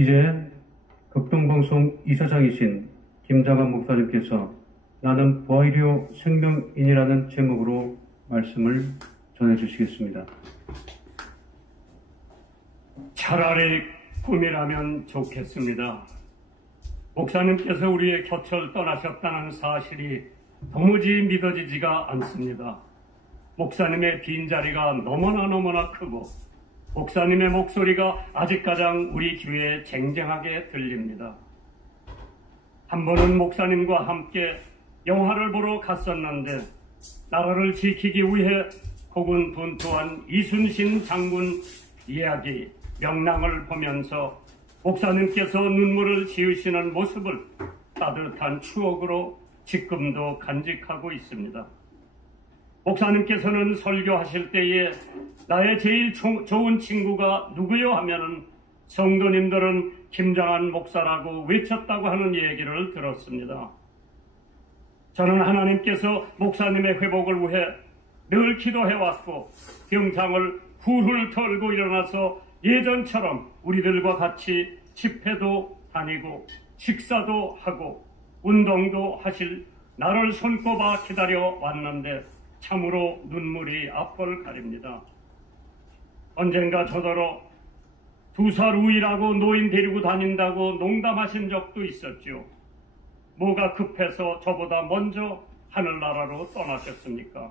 이제 극동방송 이사장이신 김장한 목사님께서 나는 부활이요 생명인이라는 제목으로 말씀을 전해주시겠습니다. 차라리 꿈이라면 좋겠습니다. 목사님께서 우리의 곁을 떠나셨다는 사실이 도무지 믿어지지가 않습니다. 목사님의 빈자리가 너무나 크고 목사님의 목소리가 아직가장 우리 귀에 쟁쟁하게 들립니다. 한 번은 목사님과 함께 영화를 보러 갔었는데 나라를 지키기 위해 고군분투한 이순신 장군 이야기 명랑을 보면서 목사님께서 눈물을 지으시는 모습을 따뜻한 추억으로 지금도 간직하고 있습니다. 목사님께서는 설교하실 때에 나의 제일 좋은 친구가 누구요 하면은 성도님들은 김장한 목사라고 외쳤다고 하는 얘기를 들었습니다. 저는 하나님께서 목사님의 회복을 위해 늘 기도해왔고 병상을 훌훌 털고 일어나서 예전처럼 우리들과 같이 집회도 다니고 식사도 하고 운동도 하실 나를 손꼽아 기다려 왔는데 참으로 눈물이 앞을 가립니다. 언젠가 저더러 2살 우이라고 노인 데리고 다닌다고 농담하신 적도 있었죠. 뭐가 급해서 저보다 먼저 하늘나라로 떠나셨습니까?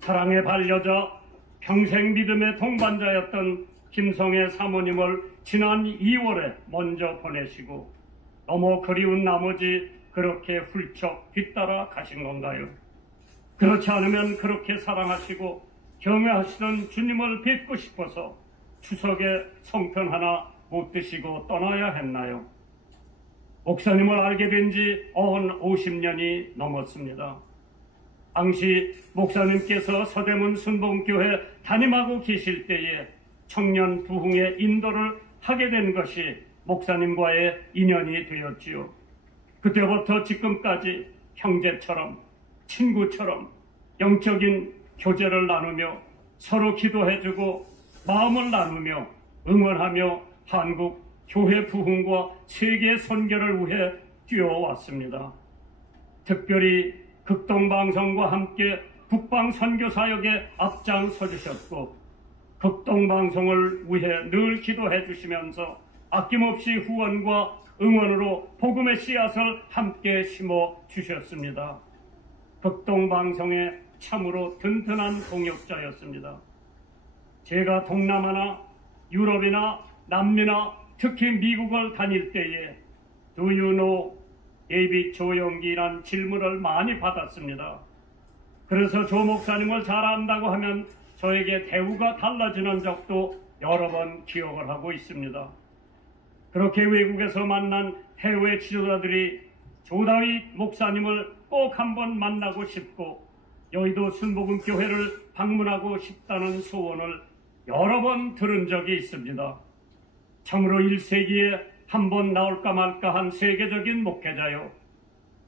사랑의 반려자, 평생 믿음의 동반자였던 김성애 사모님을 지난 2월에 먼저 보내시고 너무 그리운 나머지 그렇게 훌쩍 뒤따라 가신 건가요? 그렇지 않으면 그렇게 사랑하시고 경외하시던 주님을 뵙고 싶어서 추석에 성편 하나 못 드시고 떠나야 했나요? 목사님을 알게 된 지 어언 50년이 넘었습니다. 당시 목사님께서 서대문 순복음교회 담임하고 계실 때에 청년 부흥의 인도를 하게 된 것이 목사님과의 인연이 되었지요. 그때부터 지금까지 형제처럼 친구처럼 영적인 교제를 나누며 서로 기도해주고 마음을 나누며 응원하며 한국 교회 부흥과 세계 선교를 위해 뛰어왔습니다. 특별히 극동방송과 함께 북방 선교 사역에 앞장서 주셨고 극동방송을 위해 늘 기도해 주시면서 아낌없이 후원과 응원으로 복음의 씨앗을 함께 심어 주셨습니다. 극동방송의 참으로 든든한 동역자였습니다. 제가 동남아나 유럽이나 남미나 특히 미국을 다닐 때에 Do you know 데이빗 조영기란 질문을 많이 받았습니다. 그래서 조 목사님을 잘 안다고 하면 저에게 대우가 달라지는 적도 여러 번 기억을 하고 있습니다. 그렇게 외국에서 만난 해외 지도자들이 조다윗 목사님을 꼭 한번 만나고 싶고 여의도 순복음교회를 방문하고 싶다는 소원을 여러 번 들은 적이 있습니다. 참으로 1세기에 한 번 나올까 말까 한 세계적인 목회자요.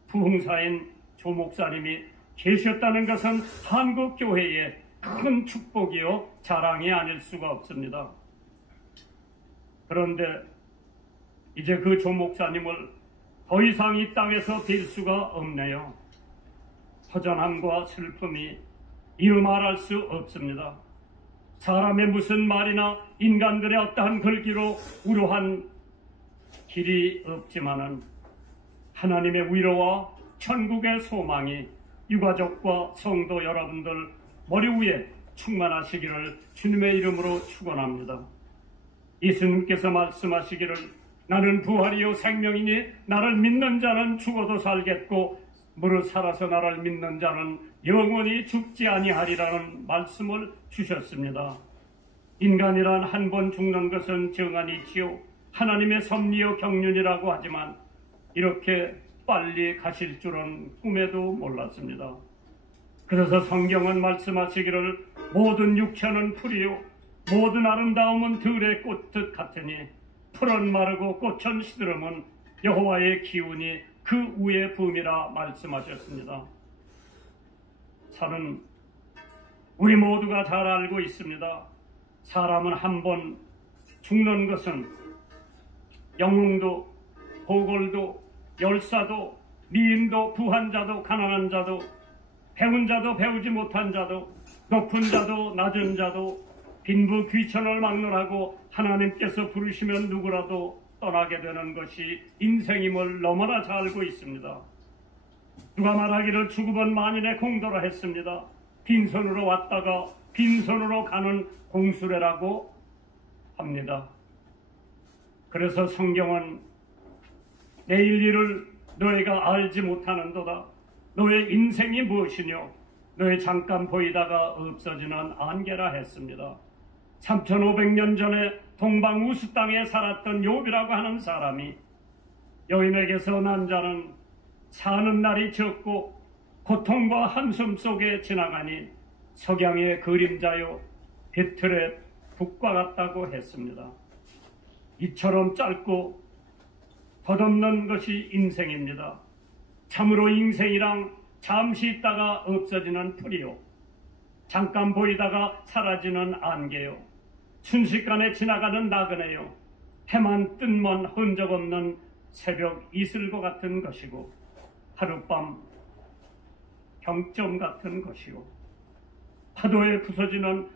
부흥사인 조 목사님이 계셨다는 것은 한국교회의 큰 축복이요 자랑이 아닐 수가 없습니다. 그런데 이제 그 조 목사님을 더 이상 이 땅에서 뵐 수가 없네요. 허전함과 슬픔이 이루 말할 수 없습니다. 사람의 무슨 말이나 인간들의 어떠한 글귀로 우려한 길이 없지만은 하나님의 위로와 천국의 소망이 유가족과 성도 여러분들 머리 위에 충만하시기를 주님의 이름으로 축원합니다. 예수님께서 말씀하시기를 나는 부활이요 생명이니 나를 믿는 자는 죽어도 살겠고 무릇 살아서 나를 믿는 자는 영원히 죽지 아니하리라는 말씀을 주셨습니다. 인간이란 한 번 죽는 것은 정한이지요. 하나님의 섭리요 경륜이라고 하지만 이렇게 빨리 가실 줄은 꿈에도 몰랐습니다. 그래서 성경은 말씀하시기를 모든 육체는 풀이요 모든 아름다움은 들의 꽃듯 같으니 풀은 마르고 꽃은 시들음은 여호와의 기운이 그 위에 붐이라 말씀하셨습니다. 저는 우리 모두가 잘 알고 있습니다. 사람은 한 번 죽는 것은 영웅도, 보골도, 열사도, 미인도, 부한 자도, 가난한 자도, 배운 자도, 배우지 못한 자도, 높은 자도, 낮은 자도, 빈부 귀천을 막론하고 하나님께서 부르시면 누구라도 떠나게 되는 것이 인생임을 너무나 잘 알고 있습니다. 누가 말하기를 주급은 만인의 공도라 했습니다. 빈손으로 왔다가 빈손으로 가는 공수레라고 합니다. 그래서 성경은 내일 일을 너희가 알지 못하는도다. 너의 인생이 무엇이뇨? 너의 잠깐 보이다가 없어지는 안개라 했습니다. 3500년 전에 동방 우스 땅에 살았던 욥이라고 하는 사람이 여인에게서 난 자는 사는 날이 적고 고통과 한숨 속에 지나가니 석양의 그림자요 배틀의 북과 같다고 했습니다. 이처럼 짧고 덧없는 것이 인생입니다. 참으로 인생이랑 잠시 있다가 없어지는 풀이요, 잠깐 보이다가 사라지는 안개요, 순식간에 지나가는 나그네요, 해만 뜬먼 흔적 없는 새벽 이슬과 같은 것이고 하룻밤 경점 같은 것이요, 파도에 부서지는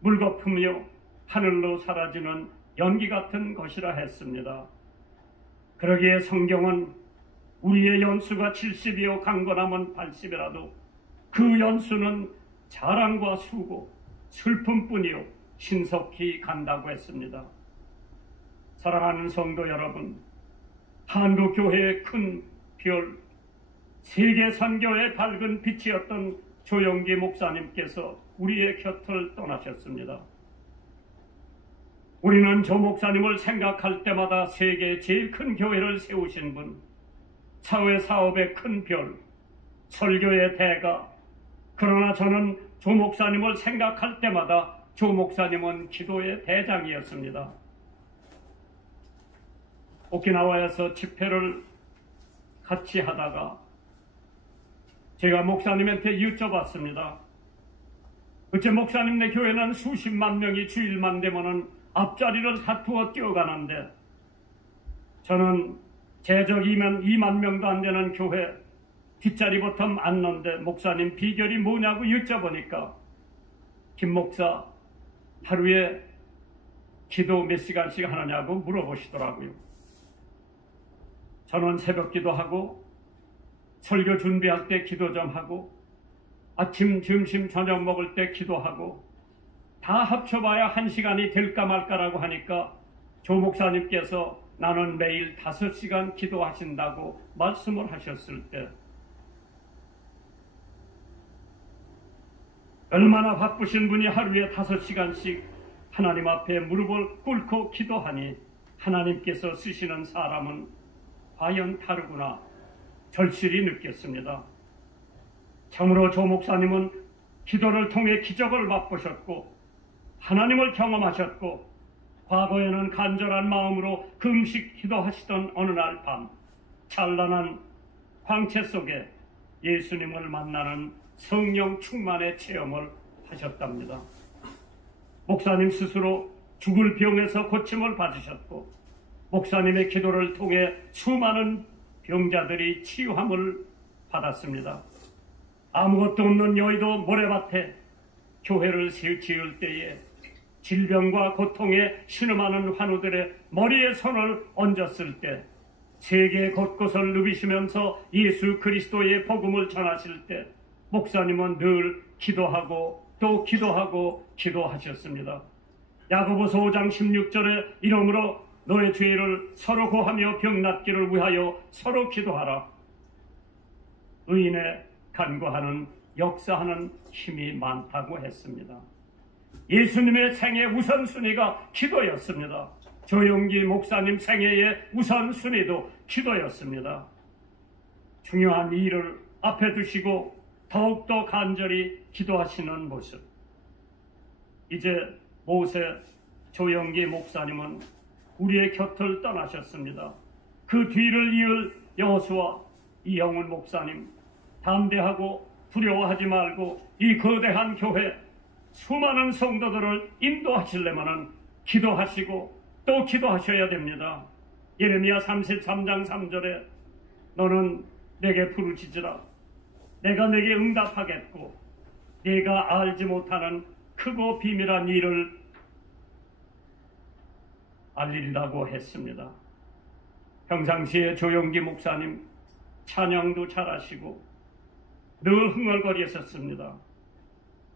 물거품이요 하늘로 사라지는 연기 같은 것이라 했습니다. 그러기에 성경은 우리의 연수가 70이요 강건함은 80이라도 그 연수는 자랑과 수고, 슬픔뿐이요 신속히 간다고 했습니다. 사랑하는 성도 여러분, 한국교회의 큰 별, 세계 선교의 밝은 빛이었던 조영기 목사님께서 우리의 곁을 떠나셨습니다. 우리는 조 목사님을 생각할 때마다 세계의 제일 큰 교회를 세우신 분, 사회 사업의 큰 별, 설교의 대가. 그러나 저는 조 목사님을 생각할 때마다 조 목사님은 기도의 대장이었습니다. 오키나와에서 집회를 같이 하다가 제가 목사님한테 여쭤봤습니다. 어째 목사님네 교회는 수십만 명이 주일만 되면은 앞자리를 다투어 뛰어가는데 저는 제적이면 2만 명도 안 되는 교회 뒷자리부터 앉는데 목사님 비결이 뭐냐고 여쭤보니까 김 목사 하루에 기도 몇 시간씩 하느냐고 물어보시더라고요. 저는 새벽 기도하고 설교 준비할 때 기도 좀 하고 아침, 점심, 저녁 먹을 때 기도하고 다 합쳐봐야 1시간이 될까 말까라고 하니까 조 목사님께서 나는 매일 5시간 기도하신다고 말씀을 하셨을 때 얼마나 바쁘신 분이 하루에 5시간씩 하나님 앞에 무릎을 꿇고 기도하니 하나님께서 쓰시는 사람은 과연 다르구나 절실히 느꼈습니다. 참으로 조 목사님은 기도를 통해 기적을 맛보셨고 하나님을 경험하셨고 과거에는 간절한 마음으로 금식 기도하시던 어느 날 밤 찬란한 광채 속에 예수님을 만나는 성령 충만의 체험을 하셨답니다. 목사님 스스로 죽을 병에서 고침을 받으셨고 목사님의 기도를 통해 수많은 병자들이 치유함을 받았습니다. 아무것도 없는 여의도 모래밭에 교회를 지을 때에 질병과 고통에 신음하는 환우들의 머리에 손을 얹었을 때 세계 곳곳을 누비시면서 예수 그리스도의 복음을 전하실 때 목사님은 늘 기도하고 또 기도하고 기도하셨습니다. 야고보서 5장 16절에 이러므로 너의 죄를 서로 고하며 병 낫기를 위하여 서로 기도하라. 의인의 간구하는 역사하는 힘이 많다고 했습니다. 예수님의 생애 우선순위가 기도였습니다. 조영기 목사님 생애의 우선순위도 기도였습니다. 중요한 일을 앞에 두시고 더욱더 간절히 기도하시는 모습. 이제 모세 조영기 목사님은 우리의 곁을 떠나셨습니다. 그 뒤를 이을 여호수아 이영훈 목사님, 담대하고 두려워하지 말고 이 거대한 교회 수많은 성도들을 인도하시려면 기도하시고 또 기도하셔야 됩니다. 예레미야 33장 3절에 너는 내게 부르짖으라. 내가 내게 응답하겠고 네가 알지 못하는 크고 비밀한 일을 알리리라고 했습니다. 평상시에 조용기 목사님 찬양도 잘하시고 늘 흥얼거리셨습니다.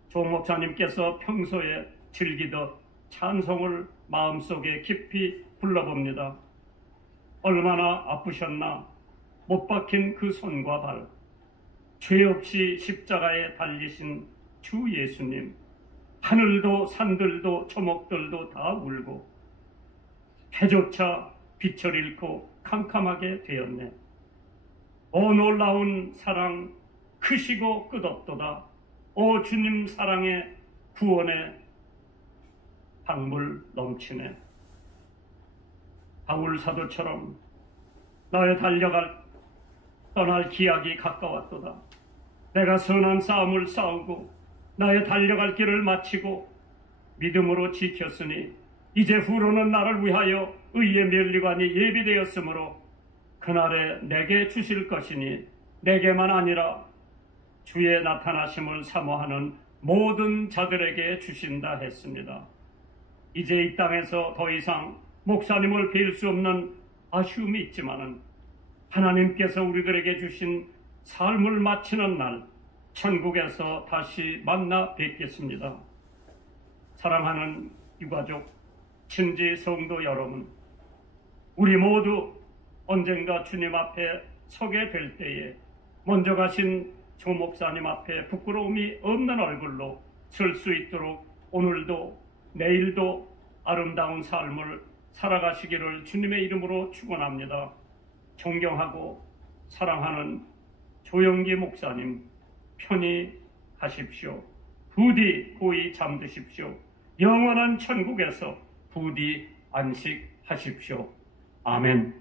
조 목사님께서 평소에 즐기던 찬송을 마음속에 깊이 불러봅니다. 얼마나 아프셨나 못 박힌 그 손과 발, 죄 없이 십자가에 달리신 주 예수님, 하늘도 산들도 초목들도 다 울고 해조차 빛을 잃고 캄캄하게 되었네. 오 놀라운 사랑 크시고 끝없도다. 오 주님 사랑의 구원의 강물 넘치네. 바울 사도처럼 나의 떠날 기약이 가까웠도다. 내가 선한 싸움을 싸우고 나의 달려갈 길을 마치고 믿음으로 지켰으니 이제 후로는 나를 위하여 의의 면류관이 예비되었으므로 그날에 내게 주실 것이니 내게만 아니라 주의 나타나심을 사모하는 모든 자들에게 주신다 했습니다. 이제 이 땅에서 더 이상 목사님을 뵐 수 없는 아쉬움이 있지만은 하나님께서 우리들에게 주신 삶을 마치는 날 천국에서 다시 만나 뵙겠습니다. 사랑하는 유가족, 친지 성도 여러분, 우리 모두 언젠가 주님 앞에 서게 될 때에 먼저 가신 조 목사님 앞에 부끄러움이 없는 얼굴로 설 수 있도록 오늘도 내일도 아름다운 삶을 살아가시기를 주님의 이름으로 축원합니다. 존경하고 사랑하는 조영기 목사님, 편히 가십시오. 부디 고이 잠드십시오. 영원한 천국에서 부디 안식하십시오. 아멘.